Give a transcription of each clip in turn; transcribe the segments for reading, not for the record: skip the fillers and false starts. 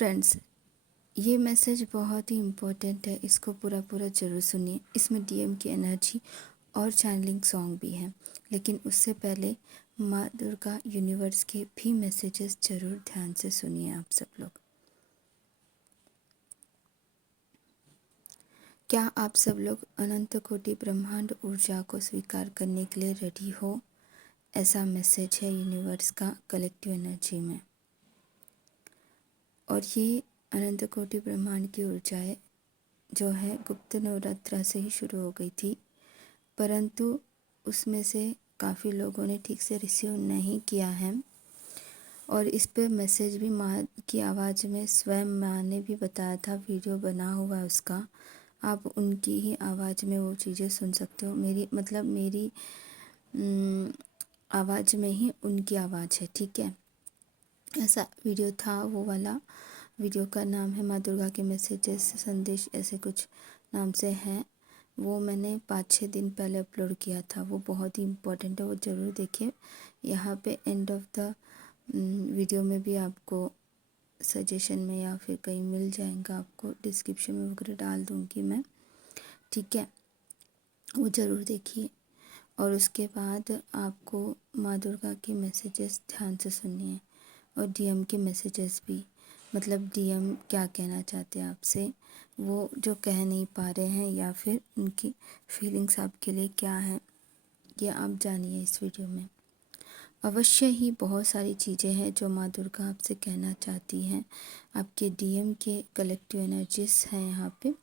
Friends, ये message बहुत ही important है। इसको पूरा पूरा ज़रूर सुनिए। इसमें डीएम की एनर्जी और चैनलिंग सॉन्ग भी है, लेकिन उससे पहले माँ दुर्गा यूनिवर्स के भी मैसेजेस ज़रूर ध्यान से सुनिए आप सब लोग। क्या आप सब लोग अनंत कोटि ब्रह्मांड ऊर्जा को स्वीकार करने के लिए रेडी हो? ऐसा मैसेज है यूनिवर्स का कलेक्टिव एनर्जी में। और ये अनंत कोटि ब्रह्मांड की ऊर्जाएं जो है गुप्त नवरात्रा से ही शुरू हो गई थी, परंतु उसमें से काफ़ी लोगों ने ठीक से रिसीव नहीं किया है। और इस पे मैसेज भी माँ की आवाज़ में स्वयं माँ ने भी बताया था, वीडियो बना हुआ है उसका। आप उनकी ही आवाज़ में वो चीज़ें सुन सकते हो। मेरी आवाज़ में ही उनकी आवाज़ है, ठीक है। ऐसा वीडियो था, वो वाला वीडियो का नाम है माँ दुर्गा के मैसेजेस संदेश, ऐसे कुछ नाम से है। वो मैंने 5-6 दिन पहले अपलोड किया था। वो बहुत ही इम्पोर्टेंट है, वो ज़रूर देखिए। यहाँ पे एंड ऑफ द वीडियो में भी आपको सजेशन में या फिर कहीं मिल जाएगा, आपको डिस्क्रिप्शन में वगैरह डाल दूँगी मैं, ठीक है। वो ज़रूर देखिए। और उसके बाद आपको माँ दुर्गा के मैसेजेस ध्यान से सुनिए और डीएम के मैसेजेस भी। मतलब डीएम क्या कहना चाहते हैं आपसे, वो जो कह नहीं पा रहे हैं, या फिर उनकी फीलिंग्स आपके लिए क्या है, ये आप जानिए इस वीडियो में। अवश्य ही बहुत सारी चीज़ें हैं जो माँ दुर्गा आपसे कहना चाहती हैं। आपके डीएम के कलेक्टिव एनर्जीज हैं यहाँ पे।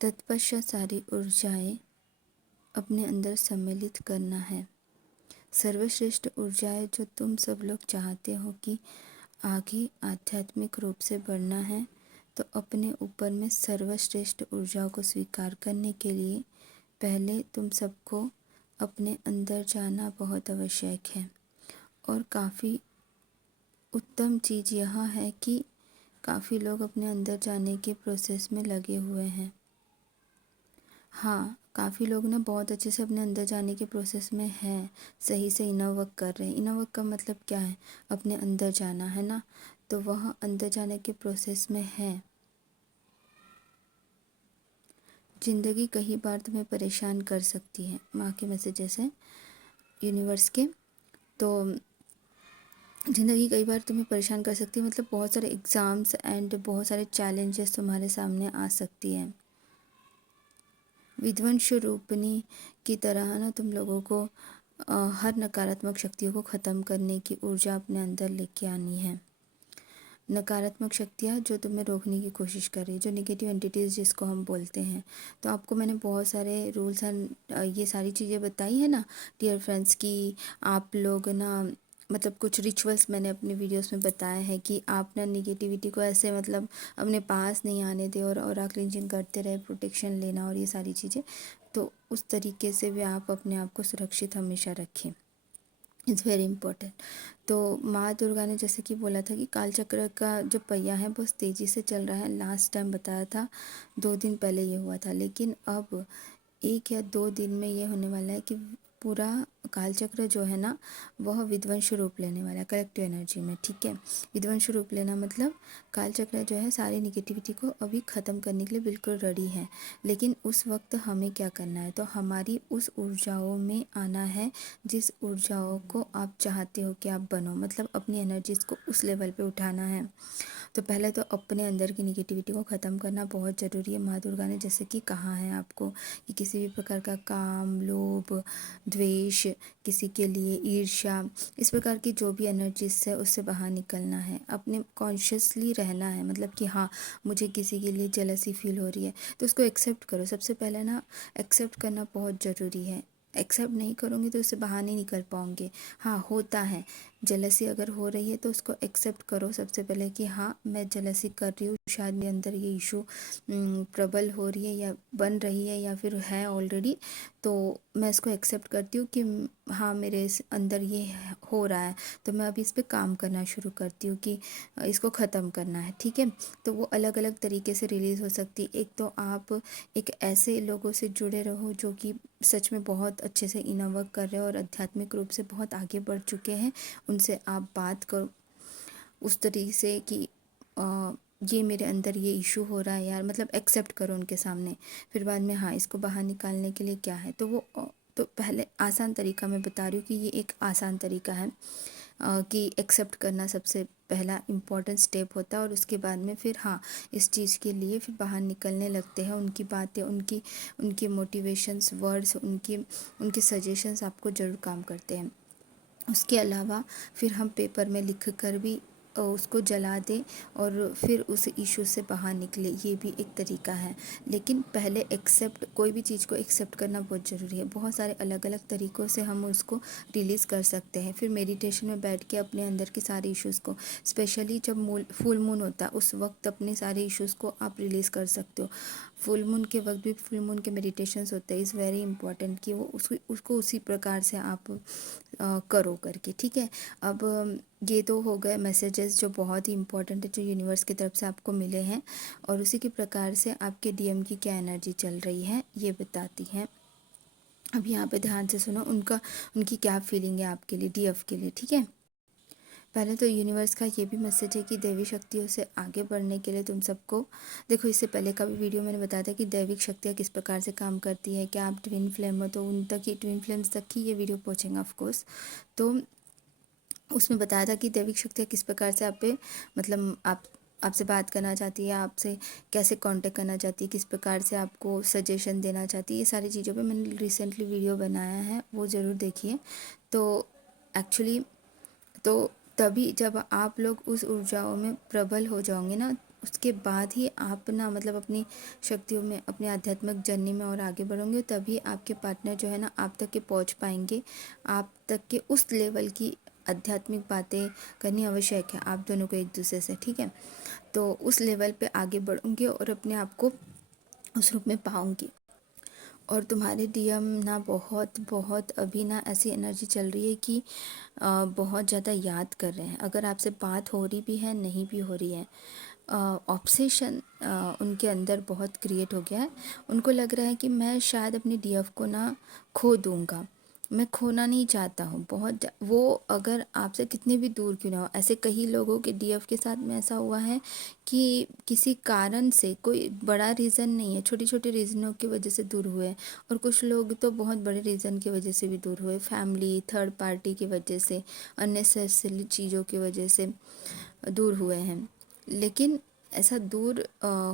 तत्पश्चात सारी ऊर्जाएं अपने अंदर सम्मिलित करना है। सर्वश्रेष्ठ ऊर्जाएं जो तुम सब लोग चाहते हो कि आगे आध्यात्मिक रूप से बढ़ना है, तो अपने ऊपर में सर्वश्रेष्ठ ऊर्जाओं को स्वीकार करने के लिए पहले तुम सबको अपने अंदर जाना बहुत आवश्यक है। और काफ़ी उत्तम चीज़ यह है कि काफ़ी लोग अपने अंदर जाने के प्रोसेस में लगे हुए हैं। हाँ, काफ़ी लोग ना बहुत अच्छे से अपने अंदर जाने के प्रोसेस में हैं, सही से इनर वर्क कर रहे हैं। इनर वर्क का मतलब क्या है? अपने अंदर जाना, है ना। तो वह अंदर जाने के प्रोसेस में है। ज़िंदगी कई बार तुम्हें परेशान कर सकती है। माँ के मैसेजेस हैं यूनिवर्स के। तो ज़िंदगी कई बार तुम्हें परेशान कर सकती है, मतलब बहुत सारे एग्ज़ाम्स एंड बहुत सारे चैलेंजेस तुम्हारे सामने आ सकती हैं। विध्वंस रूपिणी की तरह ना तुम लोगों को हर नकारात्मक शक्तियों को ख़त्म करने की ऊर्जा अपने अंदर लेके आनी है। नकारात्मक शक्तियाँ जो तुम्हें रोकने की कोशिश कर रही है, जो नेगेटिव एंटिटीज़ जिसको हम बोलते हैं। तो आपको मैंने बहुत सारे रूल्स एंड ये सारी चीज़ें बताई है ना डियर फ्रेंड्स, कि आप लोग ना, मतलब कुछ रिचुअल्स मैंने अपने वीडियोस में बताया है कि आप ना निगेटिविटी को ऐसे मतलब अपने पास नहीं आने दें, और क्लींजिंग करते रहे, प्रोटेक्शन लेना और ये सारी चीज़ें। तो उस तरीके से भी आप अपने आप को सुरक्षित हमेशा रखें। It's very important. तो माँ दुर्गा ने जैसे कि बोला था कि कालचक्र का जो पहिया है बहुत तेज़ी से चल रहा है। लास्ट टाइम बताया था 2 दिन पहले ये हुआ था, लेकिन अब 1 या 2 दिन में ये होने वाला है कि पूरा कालचक्र जो है ना, वह विध्वंस रूप लेने वाला है कलेक्टिव एनर्जी में, ठीक है। विध्वंस रूप लेना मतलब कालचक्र जो है सारी निगेटिविटी को अभी ख़त्म करने के लिए बिल्कुल रेडी है। लेकिन उस वक्त हमें क्या करना है, तो हमारी उस ऊर्जाओं में आना है जिस ऊर्जाओं को आप चाहते हो कि आप बनो, मतलब अपनी एनर्जीज़ को उस लेवल पे उठाना है। तो पहले तो अपने अंदर की निगेटिविटी को ख़त्म करना बहुत ज़रूरी है। माँ दुर्गा ने जैसे कि कहा है आपको कि किसी भी प्रकार का काम, लोभ, द्वेष, किसी के लिए ईर्ष्या, इस प्रकार की जो भी एनर्जीज है उससे बाहर निकलना है। अपने कॉन्शियसली रहना है, मतलब कि हाँ मुझे किसी के लिए जेलसी फील हो रही है तो उसको एक्सेप्ट करो। सबसे पहले ना एक्सेप्ट करना बहुत ज़रूरी है। एक्सेप्ट नहीं करोगे तो उससे बाहर नहीं निकल पाओगे। हाँ होता है, जेलसी अगर हो रही है तो उसको एक्सेप्ट करो सबसे पहले कि हाँ मैं जेलसी कर रही हूँ, शायद मेरे अंदर ये इशू प्रबल हो रही है या बन रही है या फिर है ऑलरेडी। तो मैं इसको एक्सेप्ट करती हूँ कि हाँ मेरे अंदर ये हो रहा है, तो मैं अभी इस पे काम करना शुरू करती हूँ कि इसको ख़त्म करना है। ठीक है, तो वो अलग अलग तरीके से रिलीज़ हो सकती है। एक तो आप एक ऐसे लोगों से जुड़े रहो जो कि सच में बहुत अच्छे से इनर वर्क कर रहे हो और आध्यात्मिक रूप से बहुत आगे बढ़ चुके हैं, उनसे आप बात करो उस तरीके से कि ये मेरे अंदर ये इशू हो रहा है यार, मतलब एक्सेप्ट करो उनके सामने। फिर बाद में हाँ इसको बाहर निकालने के लिए क्या है, तो वो तो पहले आसान तरीका मैं बता रही हूँ कि ये एक आसान तरीका है कि एक्सेप्ट करना सबसे पहला इम्पॉर्टेंट स्टेप होता है। और उसके बाद में फिर हाँ इस चीज़ के लिए फिर बाहर निकलने लगते हैं। उनकी बातें, उनकी उनके मोटिवेशंस वर्ड्स, उनके सजेशंस आपको ज़रूर काम करते हैं। उसके अलावा फिर हम पेपर में लिख कर भी उसको जला दें और फिर उस इशू से बाहर निकले, ये भी एक तरीका है। लेकिन पहले एक्सेप्ट, कोई भी चीज़ को एक्सेप्ट करना बहुत ज़रूरी है। बहुत सारे अलग अलग तरीक़ों से हम उसको रिलीज़ कर सकते हैं। फिर मेडिटेशन में बैठ के अपने अंदर के सारे इश्यूज़ को, स्पेशली जब फुल मून होता है उस वक्त अपने सारे इश्यूज़ को आप रिलीज़ कर सकते हो। फुल मून के वक्त भी फुल मून के मेडिटेशंस होते हैं। इज़ वेरी इंपॉर्टेंट कि वो उसको उसी प्रकार से आप करो करके। ठीक है, अब ये तो हो गए मैसेजेस जो बहुत ही इंपॉर्टेंट है, जो यूनिवर्स की तरफ से आपको मिले हैं, और उसी के प्रकार से आपके डीएम की क्या एनर्जी चल रही है ये बताती हैं। अब यहाँ पे ध्यान से सुनो उनकी क्या फीलिंग है आपके लिए, डीएफ के लिए। ठीक है, पहले तो यूनिवर्स का ये भी मैसेज है कि दैवी शक्तियों से आगे बढ़ने के लिए तुम सबको, देखो इससे पहले का भी वीडियो मैंने बताया था कि दैविक शक्तियाँ किस प्रकार से काम करती है। क्या आप ट्विन फ्लेम हो तो उन तक ही, ट्विन फ्लेम्स तक ही ये वीडियो पहुँचेंगे ऑफकोर्स। तो उसमें बताया था कि दैविक शक्तियाँ किस प्रकार से आप पे, मतलब आपसे बात करना चाहती है, आपसे कैसे कांटेक्ट करना चाहती है, किस प्रकार से आपको सजेशन देना चाहती है। ये सारी चीज़ों पे मैंने रिसेंटली वीडियो बनाया है, वो ज़रूर देखिए। तो एक्चुअली तो तभी जब आप लोग उस ऊर्जाओं में प्रबल हो जाओगे ना, उसके बाद ही आप ना मतलब अपनी शक्तियों में, अपने आध्यात्मिक जर्नी में और आगे बढ़ोगे, तभी आपके पार्टनर जो है ना आप तक के पहुंच पाएंगे। आप तक के उस लेवल की आध्यात्मिक बातें करनी आवश्यक है आप दोनों को एक दूसरे से। ठीक है, तो उस लेवल पे आगे बढ़ोगे और अपने आप को उस रूप में पाओगे। और तुम्हारे डीएम ना बहुत बहुत अभी ना ऐसी एनर्जी चल रही है कि बहुत ज़्यादा याद कर रहे हैं। अगर आपसे बात हो रही भी है, नहीं भी हो रही है, ऑब्सेशन उनके अंदर बहुत क्रिएट हो गया है। उनको लग रहा है कि मैं शायद अपनी डीएफ को ना खो दूंगा, मैं खोना नहीं चाहता हूँ बहुत। वो अगर आपसे कितने भी दूर क्यों ना हो, ऐसे कई लोगों के डीएफ के साथ में ऐसा हुआ है कि किसी कारण से, कोई बड़ा रीज़न नहीं है, छोटे छोटे रीज़नों की वजह से दूर हुए। और कुछ लोग तो बहुत बड़े रीज़न की वजह से भी दूर हुए, फैमिली, थर्ड पार्टी की वजह से, अननेसेसरी चीज़ों की वजह से दूर हुए हैं। लेकिन ऐसा दूर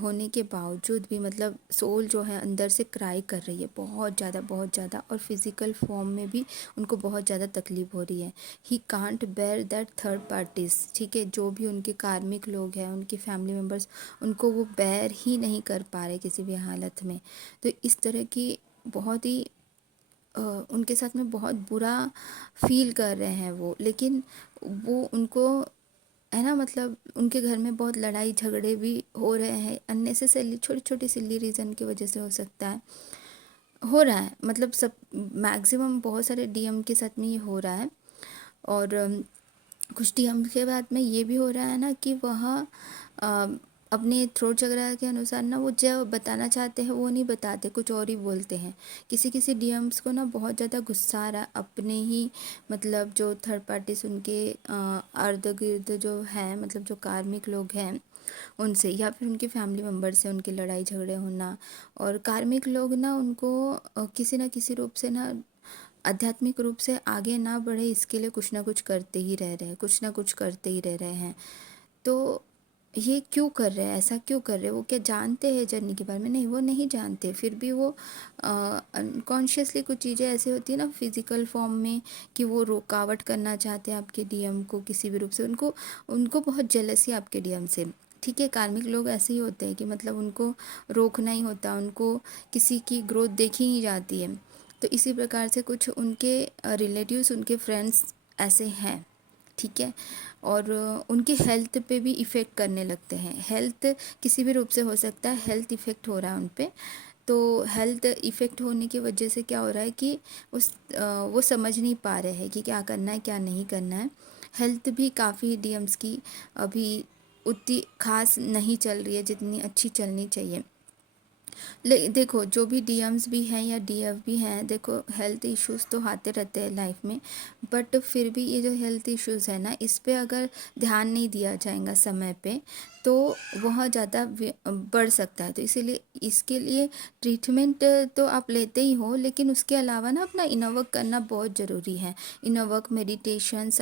होने के बावजूद भी मतलब सोल जो है अंदर से क्राई कर रही है बहुत ज़्यादा, बहुत ज़्यादा। और फिज़िकल फॉर्म में भी उनको बहुत ज़्यादा तकलीफ़ हो रही है। He can't bear that third parties. ठीक है, जो भी उनके कार्मिक लोग हैं, उनके फैमिली मेम्बर्स, उनको वो बेयर ही नहीं कर पा रहे किसी भी हालत में। तो इस तरह की बहुत ही उनके साथ में बहुत बुरा फील कर रहे हैं वो। लेकिन वो उनको है ना, मतलब उनके घर में बहुत लड़ाई झगड़े भी हो रहे हैं अननेसेसरली, छोटी छोटी सिल्ली रीज़न की वजह से हो सकता है, हो रहा है। मतलब सब मैक्सिमम बहुत सारे डीएम के साथ में ये हो रहा है। और कुछ डीएम के बाद में ये भी हो रहा है ना कि वह अपने थ्रोट चक्रा के अनुसार ना वो जो बताना चाहते हैं वो नहीं बताते, कुछ और ही बोलते हैं। किसी किसी डीएम्स को ना बहुत ज़्यादा गुस्सा आ रहा है अपने ही, मतलब जो थर्ड पार्टीज उनके अर्द गिर्द जो है, मतलब जो कार्मिक लोग हैं उनसे, या फिर उनके फैमिली मेम्बर से उनकी लड़ाई झगड़े होना। और कार्मिक लोग ना उनको किसी न किसी रूप से ना आध्यात्मिक रूप से आगे ना बढ़े, इसके लिए कुछ ना कुछ करते ही रह रहे हैं, कुछ ना कुछ करते ही रह रहे हैं। तो ये क्यों कर रहे हैं, ऐसा क्यों कर रहे हैं? वो क्या जानते हैं जर्नी के बारे में? नहीं, वो नहीं जानते। फिर भी वो अनकॉन्शियसली कुछ चीज़ें ऐसी होती है ना फिज़िकल फॉर्म में कि वो रुकावट करना चाहते हैं आपके डीएम को किसी भी रूप से। उनको उनको बहुत जेलसी आपके डीएम से। ठीक है, कार्मिक लोग ऐसे ही होते हैं कि मतलब उनको रोकना ही होता है, उनको किसी की ग्रोथ देखी नहीं जाती है। तो इसी प्रकार से कुछ उनके रिलेटिव्स, उनके फ्रेंड्स ऐसे हैं। ठीक है, और उनकी हेल्थ पे भी इफ़ेक्ट करने लगते हैं। हेल्थ किसी भी रूप से हो सकता है, हेल्थ इफ़ेक्ट हो रहा है उन पे। तो हेल्थ इफ़ेक्ट होने की वजह से क्या हो रहा है कि वो समझ नहीं पा रहे हैं कि क्या करना है क्या नहीं करना है। हेल्थ भी काफ़ी डीएम्स की अभी उतनी खास नहीं चल रही है जितनी अच्छी चलनी चाहिए। देखो जो भी डीएम्स भी हैं या डीएफ भी हैं, देखो हेल्थ इश्यूज तो आते रहते हैं लाइफ में, बट फिर भी ये जो हेल्थ इश्यूज है ना, इस पे अगर ध्यान नहीं दिया जाएगा समय पे तो वह ज़्यादा बढ़ सकता है। तो इसीलिए इसके लिए ट्रीटमेंट तो आप लेते ही हो, लेकिन उसके अलावा ना अपना इनर वर्क करना बहुत ज़रूरी है। Inner work, meditations,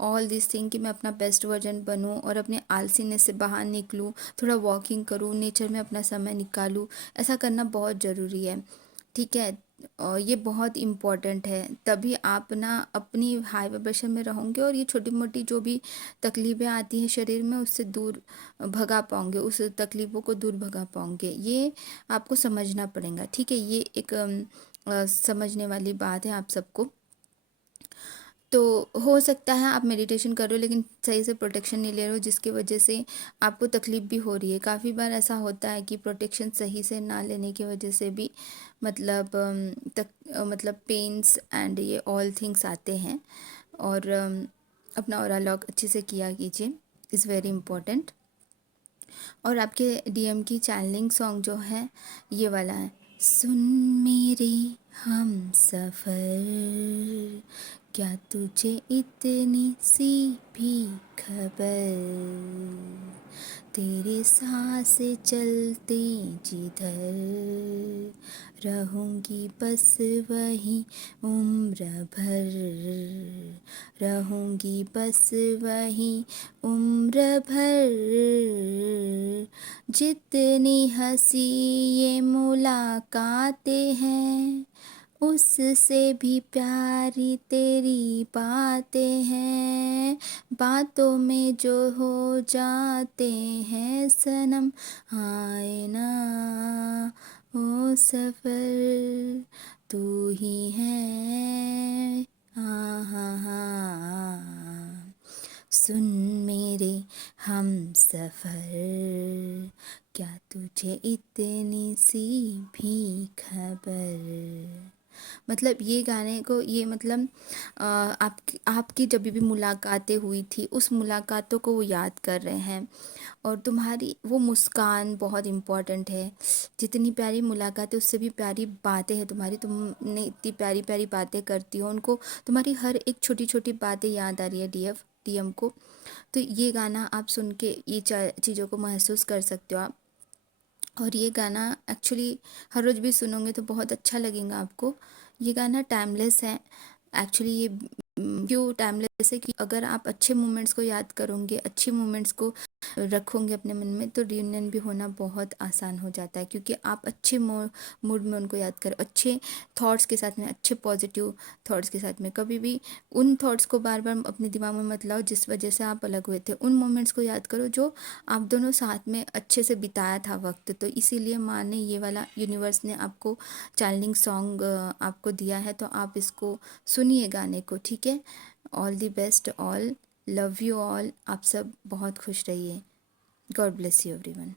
all this thing कि मैं अपना बेस्ट वर्जन बनूं और अपने आलसीनेस से बाहर निकलूं, थोड़ा वॉकिंग करूं, नेचर में अपना समय निकालूं, ऐसा करना बहुत ज़रूरी है। ठीक है, और ये बहुत इम्पॉर्टेंट है, तभी आप ना अपनी हाई वाइब्रेशन में रहोगे और ये छोटी मोटी जो भी तकलीफ़ें आती हैं शरीर में उससे दूर भगा पाओगे, उस तकलीफ़ों को दूर भगा पाओगे। ये आपको समझना पड़ेगा। ठीक है, ये एक समझने वाली बात है आप सबको। तो हो सकता है आप मेडिटेशन करो लेकिन सही से प्रोटेक्शन नहीं ले रहे हो, जिसकी वजह से आपको तकलीफ़ भी हो रही है। काफ़ी बार ऐसा होता है कि प्रोटेक्शन सही से ना लेने की वजह से भी मतलब मतलब पेन्स एंड ये ऑल थिंग्स आते हैं। और अपना ऑरा लॉक अच्छे से किया कीजिए, इज़ वेरी इम्पोर्टेंट। और आपके डीएम की चैनलिंग सॉन्ग जो है ये वाला है, सुन मेरे हम सफ़र, क्या तुझे इतनी सी भी खबर, तेरे सांस चलते जिधर, रहूँगी बस वहीं उम्र भर, रहूँगी बस वहीं उम्र भर, जितनी हंसी ये मुलाकातें हैं, उससे भी प्यारी तेरी बातें हैं, बातों में जो हो जाते हैं सनम, आए ना ओ सफर, तू ही है, हाँ हाँ हाँ, सुन मेरे हम सफ़र, क्या तुझे इतनी सी भी खबर। मतलब ये गाने को ये मतलब आपकी जब भी मुलाकातें हुई थी उस मुलाकातों को वो याद कर रहे हैं, और तुम्हारी वो मुस्कान बहुत इम्पोर्टेंट है। जितनी प्यारी मुलाकातें उससे भी प्यारी बातें हैं तुम्हारी, तुमने इतनी प्यारी प्यारी बातें करती हो, उनको तुम्हारी हर एक छोटी छोटी बातें याद आ रही है डीएम को। तो ये गाना आप सुन के ये चीज़ों को महसूस कर सकते हो आप। और ये गाना एक्चुअली हर रोज़ भी सुनोगे तो बहुत अच्छा लगेगा आपको। ये गाना टाइमलेस है एक्चुअली। ये क्यों टाइमलेस है कि अगर आप अच्छे मोमेंट्स को याद करोगे, अच्छे मोमेंट्स को रखोगे अपने मन में, तो रियूनियन भी होना बहुत आसान हो जाता है, क्योंकि आप अच्छे मूड में उनको याद करो, अच्छे थॉट्स के साथ में, अच्छे पॉजिटिव थॉट्स के साथ में। कभी भी उन थॉट्स को बार बार अपने दिमाग में मत लाओ जिस वजह से आप अलग हुए थे। उन मोमेंट्स को याद करो जो आप दोनों साथ में अच्छे से बिताया था वक्त। तो इसीलिए माँ ने ये वाला, यूनिवर्स ने आपको चैनलिंग सॉन्ग आपको दिया है, तो आप इसको सुनिए गाने को। ठीक है, all the best, all love you all. आप सब बहुत खुश रहिए। God bless you everyone.